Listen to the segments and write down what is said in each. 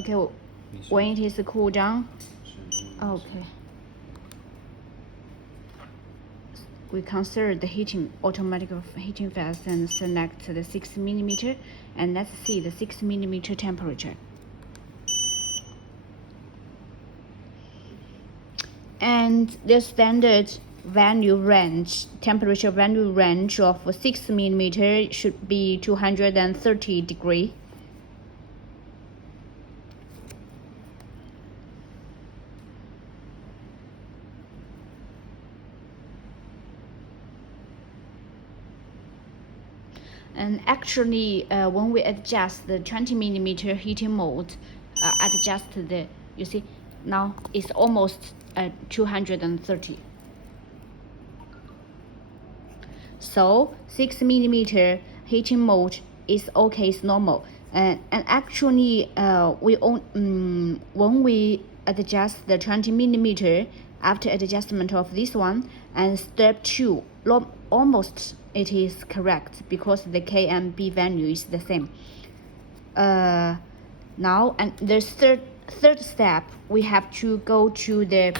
Okay, when it is cool down, okay. We consider the heating, automatic heating fast, and select the 6 millimeter, and let's see the 6 millimeter temperature. And the standard value range, temperature value range of 6 millimeter should be 230 degrees. And actually, when we adjust the 20 millimeter heating mode, adjust the, you see, now it's almost 230. So 6 millimeter heating mode is okay, it's normal. And actually, when we adjust the 20 millimeter, after adjustment of this one, and step 2, almost it is correct because the K and B value is the same. Now, and the third step, we have to go to the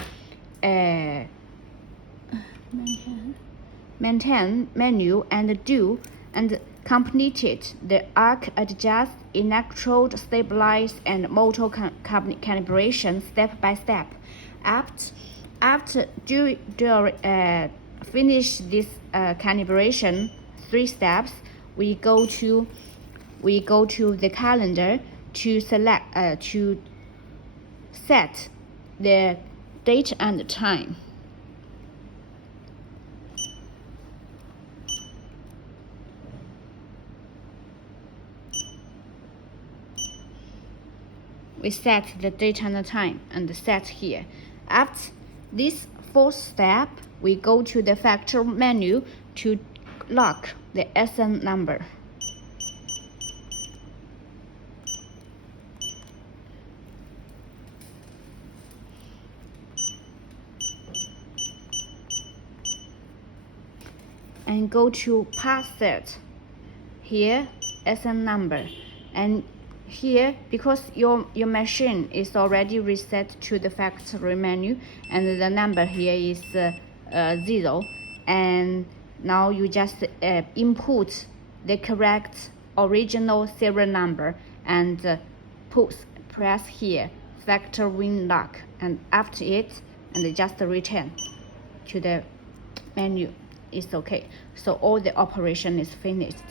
maintain menu and do and complete it. The arc adjust, electrode stabilize, and motor calibration step by step. After finish this calibration 3 steps, we go to the calendar to select to set the date and time. We set the date and the time and set here. After this 4th step, we go to the factor menu to lock the SN number. And go to pass set. Here, SN number. And here, because your machine is already reset to the factory menu, and the number here is 0, and now you just input the correct original serial number and press here factory lock, and after it, and just return to the menu. It's okay. So all the operation is finished.